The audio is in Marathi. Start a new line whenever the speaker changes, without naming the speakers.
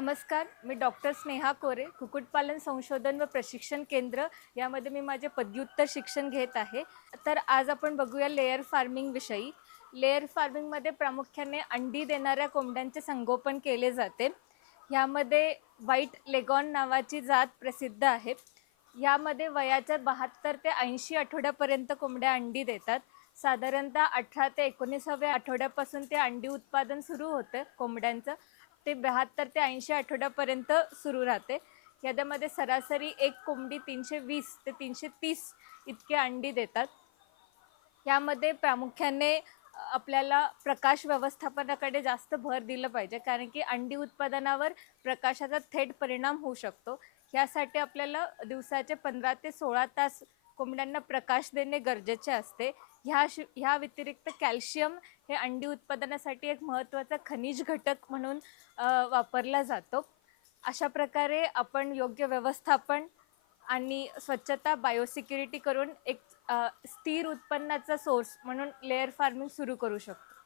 नमस्कार मी डॉक्टर स्नेहा कोरे कुक्कुटपालन संशोधन व प्रशिक्षण केंद्र यामध्ये मी माझे पदव्युत्तर शिक्षण घेत आहे. तर आज आपण बघूया लेअर फार्मिंगविषयी लेअर फार्मिंगमध्ये प्रामुख्याने अंडी देणाऱ्या कोंबड्यांचे संगोपन केले जाते. ह्यामध्ये व्हाईट लेगॉन नावाची जात प्रसिद्ध आहे. यामध्ये वयाच्या बहात्तर ते ऐंशी आठवड्यापर्यंत कोंबड्या अंडी देतात. साधारणतः अठरा ते एकोणीसाव्या आठवड्यापासून ते अंडी उत्पादन सुरू होतं कोंबड्यांचं. ते बहात्तर ते ऐंशी आठवड्यापर्यंत सुरू राहते. याच्यामध्ये सरासरी एक कोंबडी तीनशे वीस ते तीनशे तीस इतके अंडी देतात. यामध्ये प्रामुख्याने आपल्याला प्रकाश व्यवस्थापनाकडे जास्त भर दिलं पाहिजे कारण की अंडी उत्पादनावर प्रकाशाचा थेट परिणाम होऊ शकतो. यासाठी आपल्याला दिवसाचे पंधरा ते सोळा तास कोंबड्यांना प्रकाश देणे गरजेचे असते. ह्या शि ह्या व्यतिरिक्त कॅल्शियम हे अंडी उत्पादनासाठी एक महत्त्वाचा खनिज घटक म्हणून वापरला जातो. अशा प्रकारे आपण योग्य व्यवस्थापन आणि स्वच्छता बायोसिक्युरिटी करून एक स्थिर उत्पन्नाचा सोर्स म्हणून लेअर फार्मिंग सुरू करू शकतो.